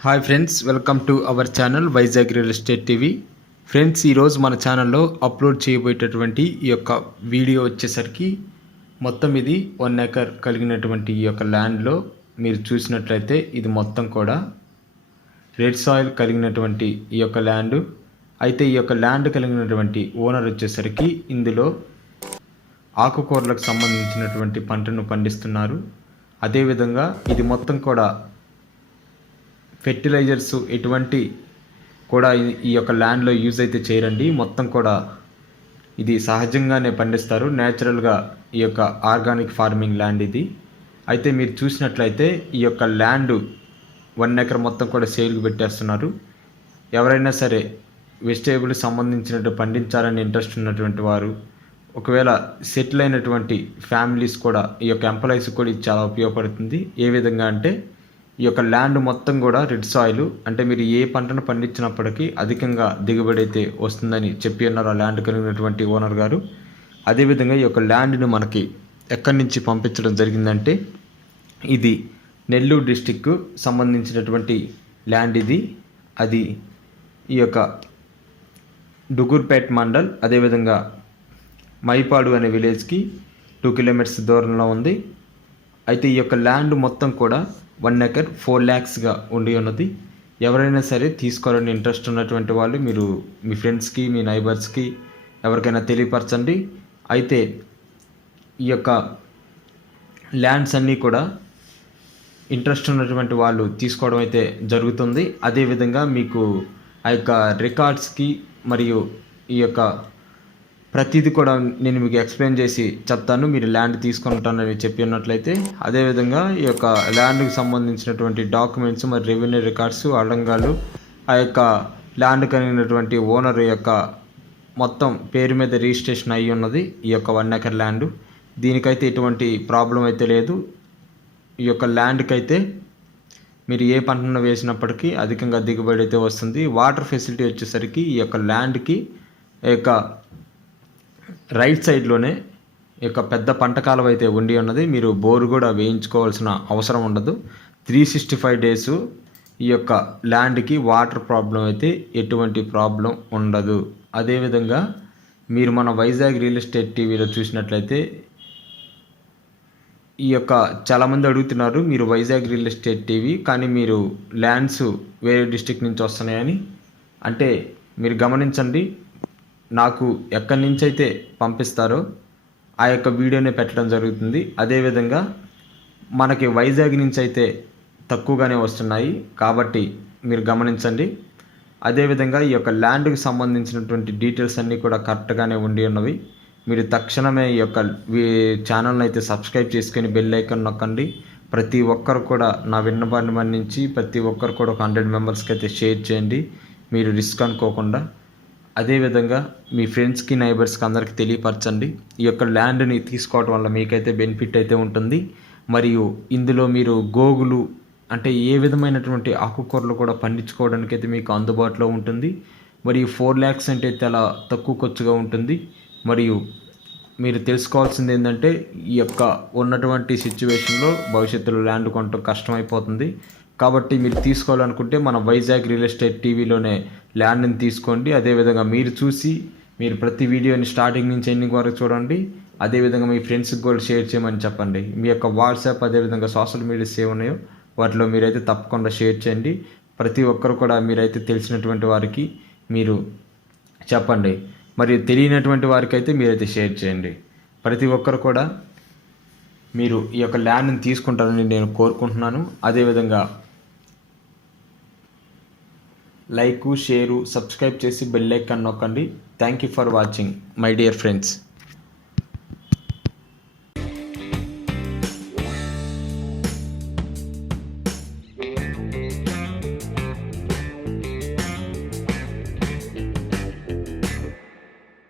Hi friends welcome to our channel Vizag real estate TV friends ఈరోజు మన ఛానల్లో upload చేయబోయేటటువంటి ఈ యొక్క వీడియో వచ్చేసరికి మొత్తం ఇది వన్ ఏకర్ కలిగినటువంటి ఈ యొక్క ల్యాండ్లో మీరు చూసినట్లయితే ఇది మొత్తం కూడా రెడ్ సాయిల్ కలిగినటువంటి ఈ యొక్క ల్యాండ్ అయితే ఈ యొక్క ల్యాండ్ కలిగినటువంటి ఓనర్ వచ్చేసరికి ఇందులో ఆకుకూరలకు సంబంధించినటువంటి పంటను పండిస్తున్నారు. అదేవిధంగా ఇది మొత్తం కూడా ఫెర్టిలైజర్స్ ఎటువంటి కూడా ఈ- యొక్క ల్యాండ్లో యూజ్ అయితే చేయరండి. మొత్తం కూడా ఇది సహజంగానే పండిస్తారు. న్యాచురల్గా ఈ యొక్క ఆర్గానిక్ ఫార్మింగ్ ల్యాండ్ ఇది. అయితే మీరు చూసినట్లయితే ఈ యొక్క ల్యాండ్ వన్ ఎకర్ మొత్తం కూడా సేల్కి పెట్టేస్తున్నారు. ఎవరైనా సరే వెజిటేబుల్ సంబంధించినట్టు పండించాలని ఇంట్రెస్ట్ ఉన్నటువంటి వారు ఒకవేళ సెటిల్ అయినటువంటి ఫ్యామిలీస్ కూడా ఈ యొక్క ఎంప్లాయీస్ కూడా ఇది చాలా ఉపయోగపడుతుంది. ఏ విధంగా అంటే ఈ యొక్క ల్యాండ్ మొత్తం కూడా రెడ్ సాయిల్. అంటే మీరు ఏ పంటను పండించినప్పటికీ అధికంగా దిగుబడి అయితే వస్తుందని చెప్పి ఉన్నారు ఆ ల్యాండ్ కలిగినటువంటి ఓనర్ గారు. అదేవిధంగా ఈ యొక్క ల్యాండ్ను మనకి ఎక్కడి నుంచి పంపించడం జరిగిందంటే ఇది నెల్లూరు డిస్టిక్కు సంబంధించినటువంటి ల్యాండ్ ఇది. అది ఈ యొక్క డుగూర్పేట్ మండల్ అదేవిధంగా మైపాడు అనే విలేజ్కి టూ కిలోమీటర్స్ దూరంలో ఉంది. అయితే ఈ యొక్క ల్యాండ్ మొత్తం కూడా వన్ ఎకర్ ఫోర్ ల్యాక్స్గా ఉండి ఉన్నది. ఎవరైనా సరే తీసుకోవాలని ఇంట్రెస్ట్ ఉన్నటువంటి వాళ్ళు మీరు మీ ఫ్రెండ్స్కి మీ నైబర్స్కి ఎవరికైనా తెలియపరచండి. అయితే ఈ యొక్క ల్యాండ్స్ అన్నీ కూడా ఇంట్రెస్ట్ ఉన్నటువంటి వాళ్ళు తీసుకోవడం అయితే జరుగుతుంది. అదేవిధంగా మీకు ఆ యొక్క రికార్డ్స్కి మరియు ఈ యొక్క ప్రతిదీ కూడా నేను మీకు ఎక్స్ప్లెయిన్ చేసి చెప్తాను. మీరు ల్యాండ్ తీసుకుంటానని చెప్పి ఉన్నట్లయితే అదేవిధంగా ఈ యొక్క ల్యాండ్కి సంబంధించినటువంటి డాక్యుమెంట్స్ మరి రెవెన్యూ రికార్డ్స్ అడంగాలు ఆ యొక్క ల్యాండ్ కలిగినటువంటి ఓనర్ యొక్క మొత్తం పేరు మీద రిజిస్ట్రేషన్ అయి ఉన్నది ఈ యొక్క వన్ ఎకర్ ల్యాండ్ దీనికైతే ఎటువంటి ప్రాబ్లం అయితే లేదు. ఈ యొక్క ల్యాండ్కి అయితే మీరు ఏ పంటను వేసినప్పటికీ అధికంగా దిగుబడి అయితే వస్తుంది. వాటర్ ఫెసిలిటీ వచ్చేసరికి ఈ యొక్క ల్యాండ్కి ఈ యొక్క రైట్ సైడ్లోనే ఈ యొక్క పెద్ద పంట కాలువ అయితే ఉండి ఉన్నది. మీరు బోరు కూడా వేయించుకోవాల్సిన అవసరం ఉండదు. త్రీ సిక్స్టీ ఫైవ్ డేస్ ఈ యొక్క ల్యాండ్కి వాటర్ ప్రాబ్లం అయితే ఎటువంటి ప్రాబ్లం ఉండదు. అదేవిధంగా మీరు మన వైజాగ్ రియల్ ఎస్టేట్ టీవీలో చూసినట్లయితే ఈ యొక్క చాలామంది అడుగుతున్నారు మీరు వైజాగ్ రియల్ ఎస్టేట్ టీవీ కానీ మీరు ల్యాండ్స్ వేరే డిస్టిక్ నుంచి వస్తున్నాయని. అంటే మీరు గమనించండి నాకు ఎక్కడి నుంచి అయితే పంపిస్తారో ఆ యొక్క వీడియోనే పెట్టడం జరుగుతుంది. అదేవిధంగా మనకి వైజాగ్ నుంచి అయితే తక్కువగానే వస్తున్నాయి. కాబట్టి మీరు గమనించండి. అదేవిధంగా ఈ యొక్క ల్యాండ్కి సంబంధించినటువంటి డీటెయిల్స్ అన్నీ కూడా కరెక్ట్గానే ఉండి ఉన్నవి. మీరు తక్షణమే ఈ యొక్క ఛానల్ని అయితే సబ్స్క్రైబ్ చేసుకొని బెల్ ఐకాన్ నొక్కండి. ప్రతి ఒక్కరు కూడా నా విన్నపాన్ని మన్నించి ప్రతి ఒక్కరు కూడా ఒక హండ్రెడ్ మెంబర్స్కి అయితే షేర్ చేయండి. మీరు రిస్క్ అనుకోకుండా అదేవిధంగా మీ ఫ్రెండ్స్కి నైబర్స్కి అందరికీ తెలియపరచండి. ఈ యొక్క ల్యాండ్ని తీసుకోవడం వల్ల మీకైతే బెనిఫిట్ అయితే ఉంటుంది. మరియు ఇందులో మీరు గోగులు అంటే ఏ విధమైనటువంటి ఆకుకూరలు కూడా పండించుకోవడానికి అయితే మీకు అందుబాటులో ఉంటుంది. మరియు ఫోర్ ల్యాక్స్ అంటే చాలా తక్కువ ఖర్చుగా ఉంటుంది. మరియు మీరు తెలుసుకోవాల్సింది ఏంటంటే ఈ యొక్క ఉన్నటువంటి సిచ్యువేషన్లో భవిష్యత్తులో ల్యాండ్ కొనటం కష్టమైపోతుంది. కాబట్టి మీరు తీసుకోవాలనుకుంటే మన వైజాగ్ రియల్ ఎస్టేట్ టీవీలోనే ల్యాండ్ని తీసుకోండి. అదేవిధంగా మీరు చూసి మీరు ప్రతి వీడియోని స్టార్టింగ్ నుంచి ఎండింగ్ వరకు చూడండి. అదేవిధంగా మీ ఫ్రెండ్స్కి కూడా షేర్ చేయమని చెప్పండి. మీ యొక్క వాట్సాప్ అదేవిధంగా సోషల్ మీడియాస్ ఏమున్నాయో వాటిలో మీరైతే తప్పకుండా షేర్ చేయండి. ప్రతి ఒక్కరు కూడా మీరైతే తెలిసినటువంటి వారికి మీరు చెప్పండి. మరియు తెలియనటువంటి వారికి అయితే మీరైతే షేర్ చేయండి. ప్రతి ఒక్కరు కూడా మీరు ఈ యొక్క ల్యాండ్ని తీసుకుంటారని నేను కోరుకుంటున్నాను. అదేవిధంగా లైక్ షేరు సబ్స్క్రైబ్ చేసి బెల్ ఐకాన్ నొక్కండి. Thank you for watching my dear friends